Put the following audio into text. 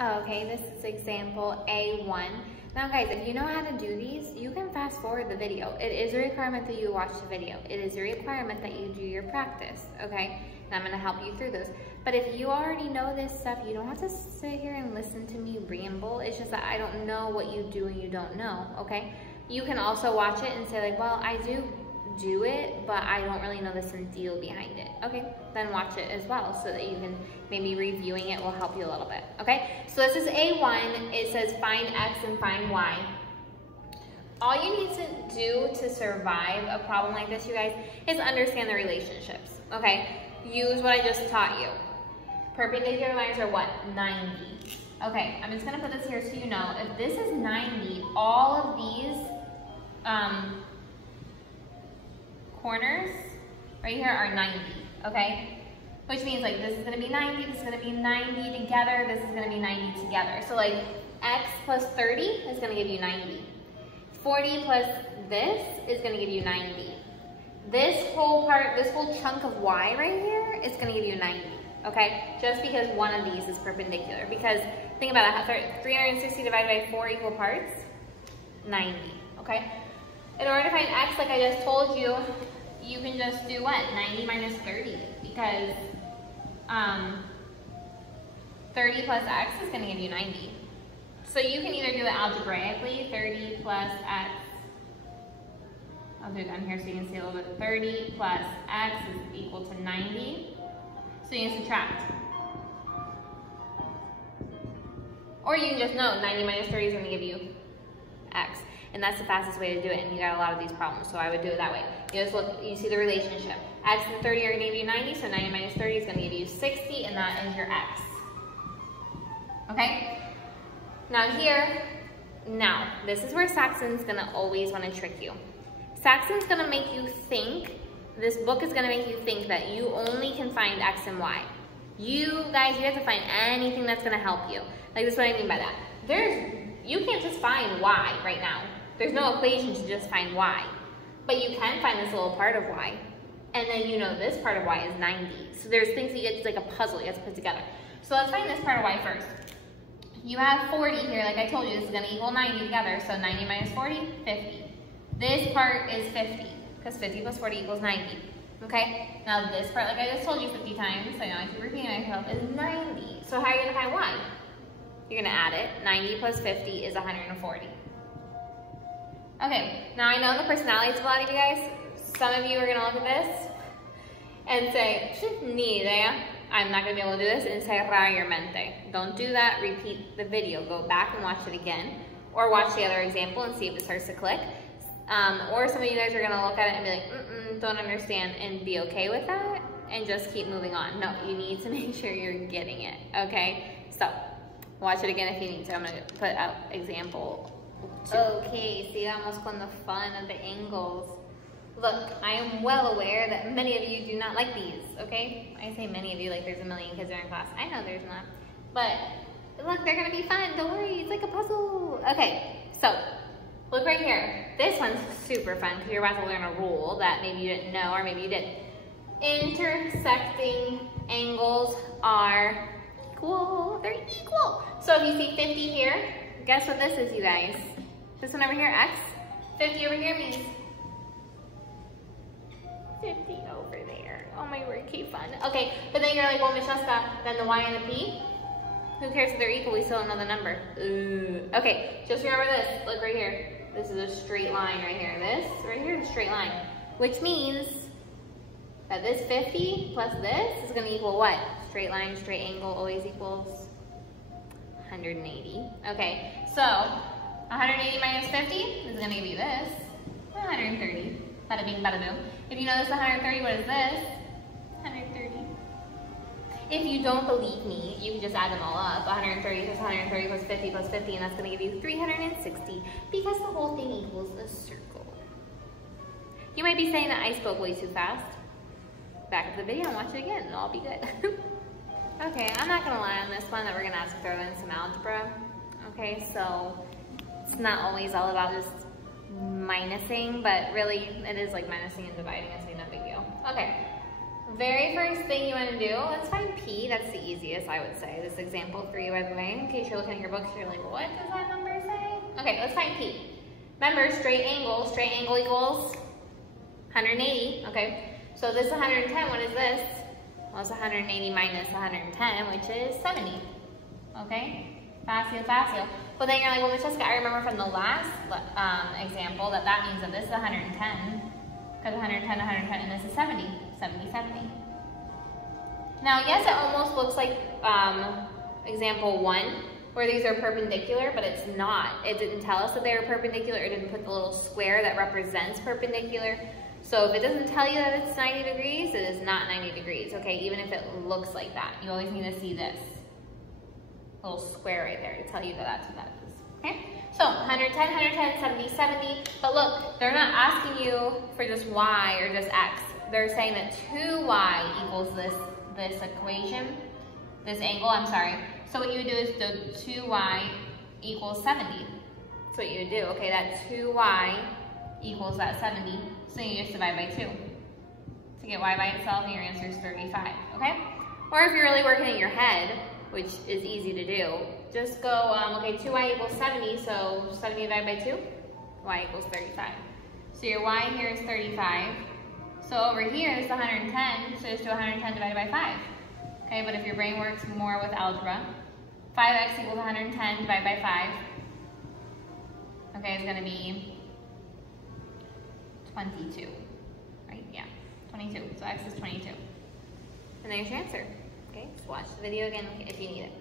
Okay, this is example A1. Now guys, if you know how to do these, you can fast forward the video. It is a requirement that you watch the video. It is a requirement that you do your practice, okay? And I'm gonna help you through those. But if you already know this stuff, you don't have to sit here and listen to me ramble. It's just that I don't know what you do and you don't know, okay? You can also watch it and say like, well, I do it, but I don't really know the deal behind it. Okay, then watch it as well so that you can, maybe reviewing it will help you a little bit. Okay, so this is A1. It says find X and find Y. All you need to do to survive a problem like this, you guys, is understand the relationships. Okay, use what I just taught you. Perpendicular lines are what? 90. Okay, I'm just gonna put this here so you know, if this is 90, all of these corners right here are 90, okay? Which means like this is gonna be 90, this is gonna be 90 together, this is gonna be 90 together. So like X plus 30 is gonna give you 90. 40 plus this is gonna give you 90. This whole part, this whole chunk of Y right here is gonna give you 90, okay? Just because one of these is perpendicular. Because think about it, 360 divided by 4 equal parts, 90, okay? In order to find X, like I just told you, you can just do what? 90 minus 30, because 30 plus X is gonna give you 90. So you can either do it algebraically, 30 plus X. I'll do it down here so you can see a little bit. 30 plus X is equal to 90. So you can subtract. Or you can just know 90 minus 30 is gonna give you X. And that's the fastest way to do it, and you got a lot of these problems, so I would do it that way. You just look, you see the relationship. X and 30 are gonna give you 90, so 90 minus 30 is gonna give you 60, and that is your X. Okay? Now here, this is where Saxon's gonna always wanna trick you. Saxon's gonna make you think, this book is gonna make you think that you only can find X and Y. You guys, you have to find anything that's gonna help you. Like, this is what I mean by that. You can't just find Y right now. There's no equation to just find Y. But you can find this little part of Y. And then you know this part of Y is 90. So there's things that it's like a puzzle you have to put together. So let's find this part of Y first. You have 40 here, like I told you, this is gonna equal 90 together. So 90 minus 40, 50. This part is 50, because 50 plus 40 equals 90. Okay? Now this part, like I just told you 50 times, so I know I keep repeating myself, is 90. So how are you gonna find Y? You're gonna add it. 90 plus 50 is 140. Okay, now I know the personalities of a lot of you guys. Some of you are gonna look at this and say, ni idea. I'm not gonna be able to do this. Encerrar your mente. Don't do that. Repeat the video. Go back and watch it again. Or watch the other example and see if it starts to click. Or some of you guys are gonna look at it and be like, don't understand, and be okay with that and just keep moving on. No, you need to make sure you're getting it, okay? So, watch it again if you need to. I'm gonna put out example 2. Okay, sigamos con the fun of the angles. Look, I am well aware that many of you do not like these, okay? I say many of you like there's a million kids in our class. I know there's not. But, look, they're gonna be fun. Don't worry, it's like a puzzle. Okay, so, look right here. This one's super fun because you're about to learn a rule that maybe you didn't know or maybe you did. Intersecting angles are equal. They're equal. So if you see 50 here, guess what this is, you guys? This one over here, X. 50 over here means 50 over there. Oh my word, keep fun. Okay, but then you're like, well, Michelle, then the Y and the P? Who cares if they're equal? We still don't know the number. Okay, just remember this. Look right here. This is a straight line right here. This right here is a straight line, which means that this 50 plus this is going to equal what? Straight line, straight angle always equals 180. Okay, so 180 minus 50 is going to give you this, 130. Bada bing, bada boom. If you know this is 130, what is this? 130. If you don't believe me, you can just add them all up. 130 plus 130 plus 50 plus 50, and that's going to give you 360 because the whole thing equals a circle. You might be saying that I spoke way too fast. Back up the video and watch it again, and I'll be good. Okay, I'm not going to lie on this one that we're going to have to throw in some algebra. Okay, so it's not always all about just minusing, but really it is like minusing and dividing. It's like no big deal. Okay. very first thing you want to do, let's find P. That's the easiest, I would say. This example for you, by the way. In case you're looking at your books, you're like, what does that number say? Okay, let's find P. Remember, straight angle equals 180, okay? So this is 110, what is this? Well, it's 180 minus 110, which is 70, okay? Fácil. But then you're like, well, Miss Jessica, I remember from the last example that means that this is 110, because 110, 110, and this is 70, 70. Now, yes, it almost looks like example 1, where these are perpendicular, but it's not. It didn't tell us that they were perpendicular. It didn't put the little square that represents perpendicular. So if it doesn't tell you that it's 90 degrees, it is not 90 degrees, okay? Even if it looks like that. You always need to see this little square right there to tell you that that's what that is, okay? So 110, 70, 70. But look, they're not asking you for just y or just x. They're saying that 2y equals this equation, this angle, I'm sorry. So what you would do is the 2y equals 70. That's what you would do, okay? That 2y equals that 70. So you just divide by 2 to get y by itself, and your answer is 35, okay? Or if you're really working in your head, which is easy to do, just go, okay, 2y equals 70, so 70 divided by 2, y equals 35. So your y here is 35. So over here, this is 110, so just do 110 divided by 5. Okay, but if your brain works more with algebra, 5x equals 110 divided by 5. Okay, it's going to be 22, right? Yeah, 22. So x is 22. And there's your answer. Okay, just watch the video again if you need it.